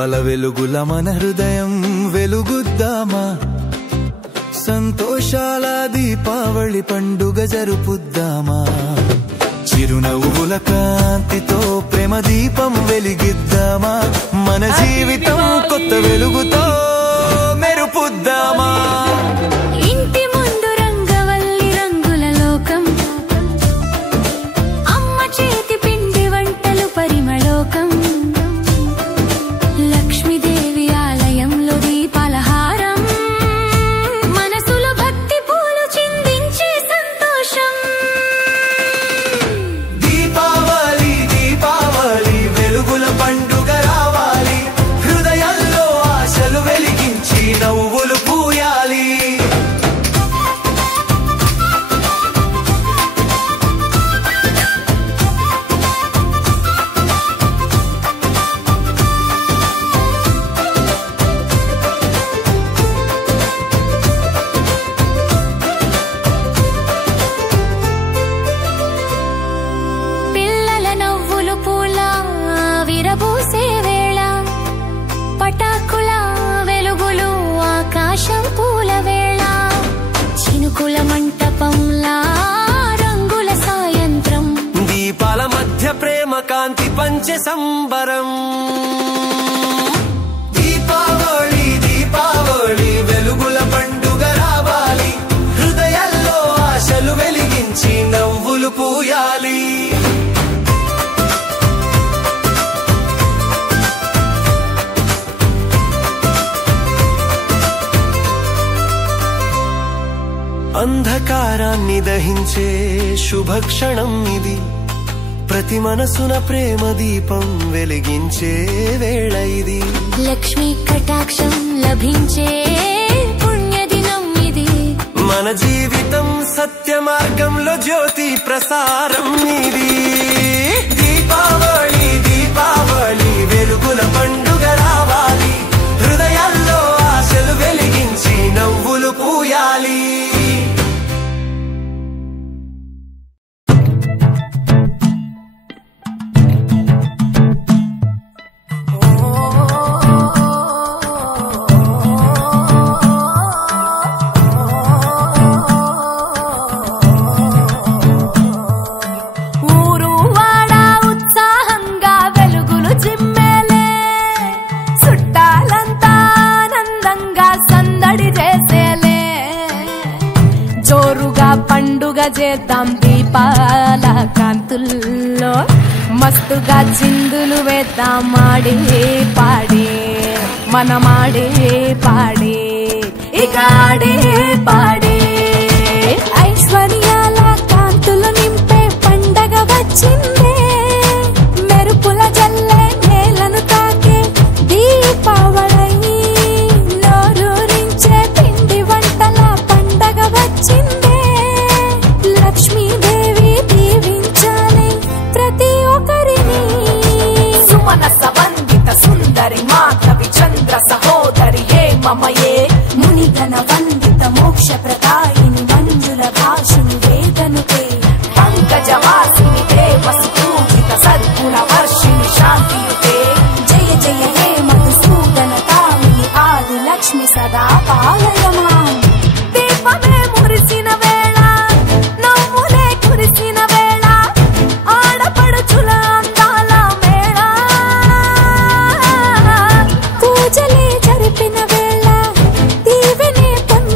దీపాల వెలుగుల మన హృదయం వెలుగుద్దామా, సంతోషాల దీపావళి పండుగ జరుపుద్దామా. చిరునవ్వుల కాంతితో ప్రేమ దీపం వెలిగిద్దామా, మన జీవితం కొత్త వెలుగుతో మెరుపుద్దామా. ఇంటి ముందు రంగవల్లి రంగుల లోకం, అమ్మ చేతి పిండి వంటలు పరిమళోకం, లక్ష్మీదేవి ఆలయంలో దీపాల హారం, మనసులో భక్తి పూలు చిందించే సంతోషం. దీపావళి దీపావళి వెలుగుల పండుగ రావాలి, హృదయాల్లో ఆశలు వెలిగించి నవ్వులు పూయాలి. పిల్లల నవ్వులు పూల విరబూసే వేళ, పటాకుల వెలుగులు ఆకాశం పూల వేళ, చినుకుల మంటపంలా రంగుల సాయంత్రం, దీపాల మధ్య ప్రేమ కాంతి పంచె సంబరం. దీపావళి దీపావళి వెలుగుల పండుగ రావాలి, హృదయాల్లో ఆశలు వెలిగించి నవ్వులు పూయాలి. అంధకారాన్ని దహించే శుభక్షణం ఇది, ప్రతి మనసున ప్రేమ దీపం వెలిగించే వేళ ఇది. లక్ష్మీ కటాక్షం లభించే పుణ్యదినం ఇది, మన జీవితం సత్య మార్గంలో జ్యోతి ప్రసారం ఇది. దీపావళి దీపావళి వెలుగుల పండుగ రావాలి, హృదయాల్లో ఆశలు వెలిగించి నవ్వులు పూయాలి. ఊరు వాడ ఉత్సాహంగా వెలుగులు చిమ్మేలే, చుట్టాలంతా ఆనందంగా సందడి చేసేలే, జోరుగా పండుగ చేద్దాం దీపాల కాంతుల్లో, మస్తుగా చిందులు వేద్దాం ఆడి పాడి, మనమాడి పాడి ఇక ఆడి పాడి. ఐశ్వర్యాల కాంతులు నింపే పండగ వచ్చిందే, మెరుపుల జల్లే నేలను తాకే దీపావళి, నోరూరించే పిండి వంటల పండగ వచ్చిందే, లక్ష్మీదేవి దీవించాలి ప్రతి ఒక్కరిని. సుమన సబంధిత సుందరి మాధవి చంద్ర సహోదరి ఏ మమయే, మునిగణ వందిత మోక్ష ప్రదాయిని మంజుల భాషుని వేదనుతే, పంకజవాసిని దేవసు పూజిత సద్గుణ వర్షిణి శాంతియుతే, జయ జయ హే మధుసూదన కామిని ఆది లక్ష్మి సదా పాలయమా. దీపమే మురిసిన వేళ, నవ్వులే కురిసిన వేళ, ఆడపడుచుల అందాల మేళ, పూజలే జరిపిన వేళ, దీవెనే పొందిన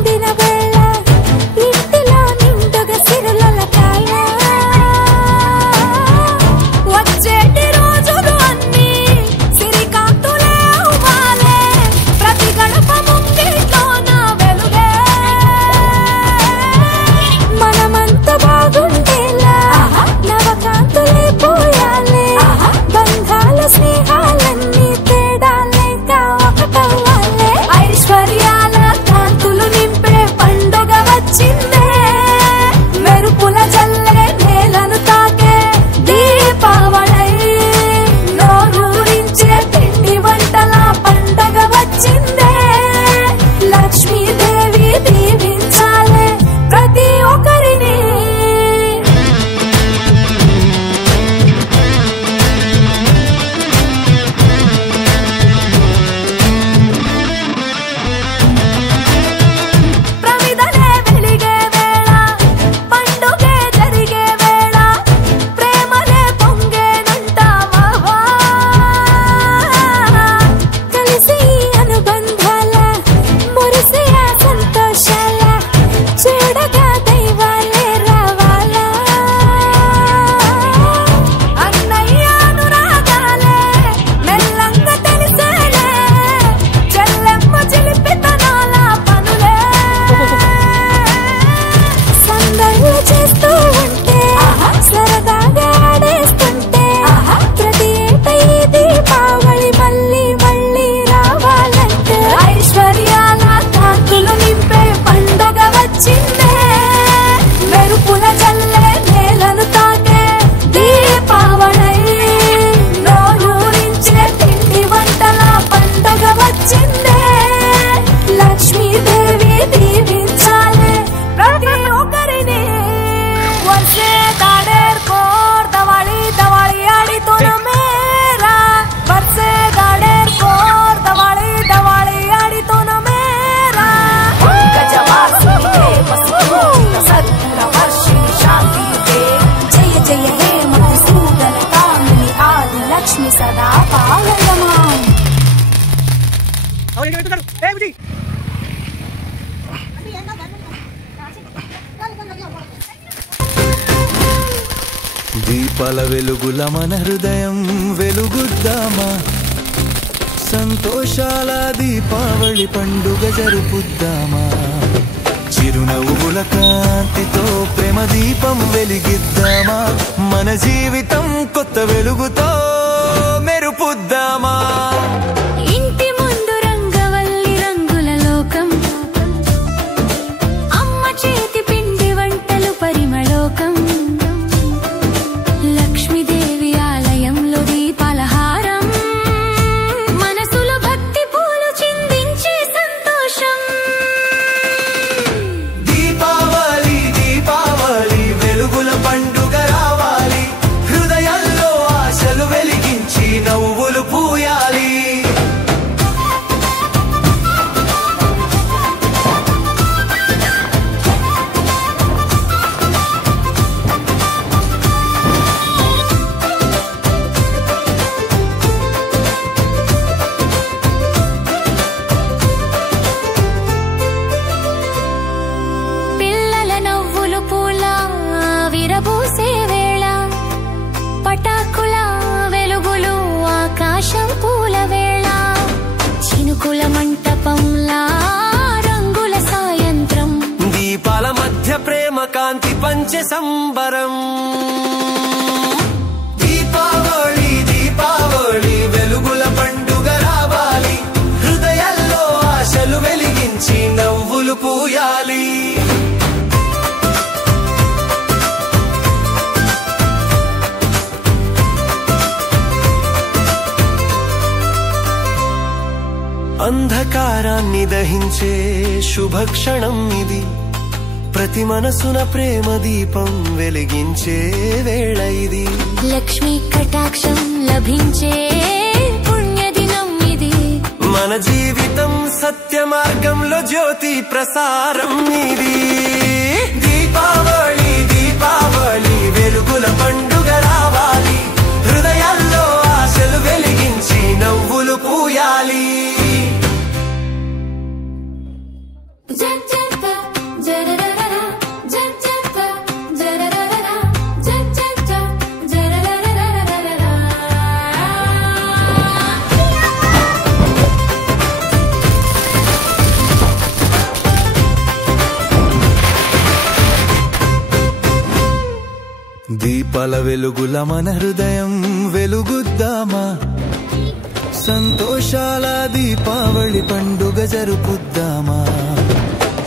లక్ష్మి సదా పాలయమా. దీపాల వెలుగుల మన హృదయం వెలుగుద్దామా, సంతోషాల దీపావళి పండుగ జరుపుద్దామా. చిరునవ్వుల కాంతితో ప్రేమ దీపం వెలిగిద్దామా, మన జీవితం కొత్త వెలుగుతో మెరుపుద్దామా. ఇంటి ముందు రంగవల్లి రంగుల లోకం, అమ్మ చేతి పిండి వంటలు పరిమళోకం, లక్ష్మీదేవి ఆలయంలో దీపాలహారం, మనసులో భక్తి పూలు చిందించే సంతోషం. దీపావళి దీపావళి వెలుగుల పండుగ రావాలి, హృదయాల్లో ఆశలు వెలిగించి నవ్వులు పూయాలి. పిల్లల నవ్వులు పూల విరబూసే వేళ, పటాకుల వెలుగులు ఆకాశం పూల వేళ, చినుకుల మంటపంలా రంగుల సాయంత్రం, దీపాల మధ్య ప్రేమ కాంతి పంచె సంబరం. దీపావళి దీపావళి వెలుగుల పండుగ రావాలి, హృదయాల్లో ఆశలు వెలిగించి నవ్వులు పూయాలి. అంధకారాన్ని దహించే శుభక్షణం ఇది, ప్రతి మనసున ప్రేమ దీపం వెలిగించే వేళ ఇది. లక్ష్మీ కటాక్షం లభించే పుణ్యదినం ఇది, మన జీవితం సత్య మార్గంలో జ్యోతి ప్రసారం ఇది. దీపావళి దీపావళి వెలుగుల పండుగ రావాలి, హృదయాల్లో ఆశలు వెలిగించి నవ్వులు పూయాలి. దీపాల వెలుగుల మన హృదయం వెలుగుద్దామా, సంతోషాల దీపావళి పండుగ జరుపుద్దామా.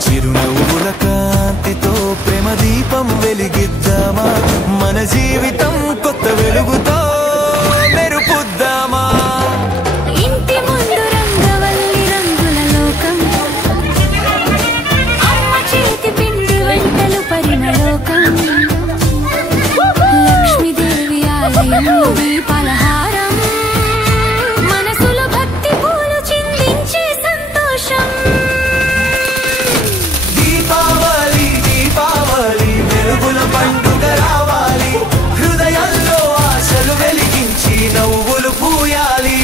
చిరునవ్వుల కాంతితో ప్రేమ దీపం వెలిగిద్దామా, మన జీవితం కొత్త వెలుగుతో మెరుపుద్దామా. ఇంటి ముందు రంగవల్లి రంగుల లోకం, అమ్మ చేతి పిండి వంటలు పరిమళోకం, లక్ష్మీదేవి ఆలయంలో దీపాలహారం, మనసులో భక్తి పూలు చిందించే సంతోషం. దీపావళి దీపావళి వెలుగుల పండుగ రావాలి, హృదయాల్లో ఆశలు వెలిగించి నవ్వులు పూయాలి.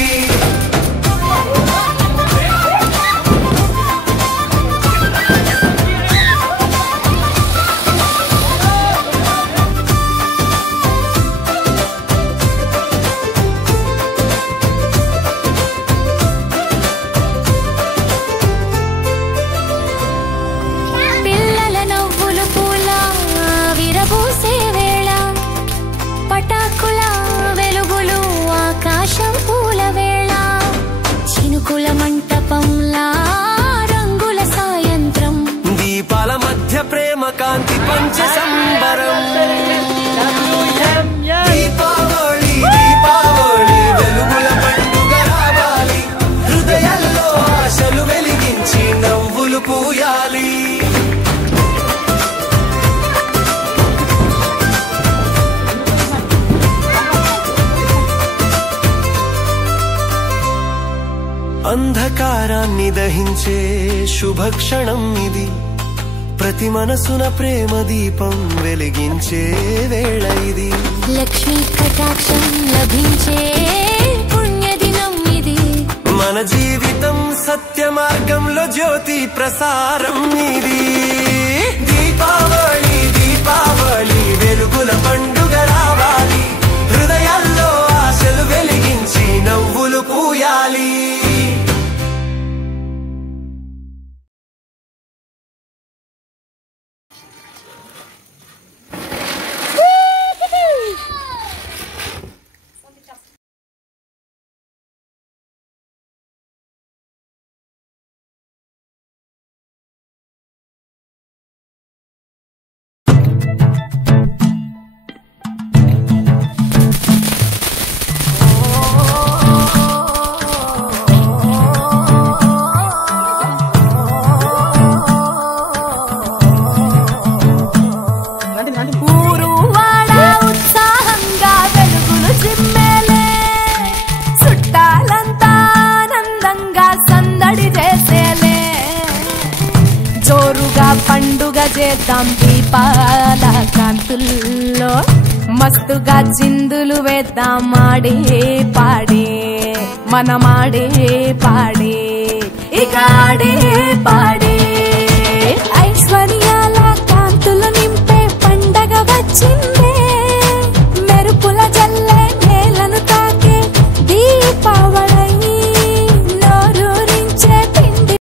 పిల్లల నవ్వులు పూల విరబూసే వేళ, పటాకుల వెలుగులు ఆకాశం పూల వేళ, చినుకుల మంటపంలా రంగుల సాయంత్రం, దీపాల మధ్య ప్రేమ కాంతి పంచె సంబరం. దీపావళి దీపావళి వెలుగుల పండుగ రావాలి, హృదయాల్లో ఆశలు వెలిగించి నవ్వులు పూయాలి. అంధకారాన్ని దహించే శుభక్షణం ఇది, ప్రతి మనసున ప్రేమ దీపం వెలిగించే వేళ ఇది. లక్ష్మీ కటాక్షం లభించే జ్యోతి ప్రసారం ఇది దీపావళి దీపావళి వెలుగుల పండుగ రావాలి హృదయాల్లో ఆశలు వెలిగించి నవ్వులు పూయాలి ఊరు వాడ ఉత్సాహంగా వెలుగులు చిమ్మేలే చుట్టాలంతా ఆనందంగా సందడి చేసేలే జోరుగా పండుగ చేద్దాం దీపాల కాంతుల్లో మస్తుగా చిందులు వేద్దాం ఆడే పాడే మనమాడే పాడే ఇక ఆడే పాడే ఐశ్వర్య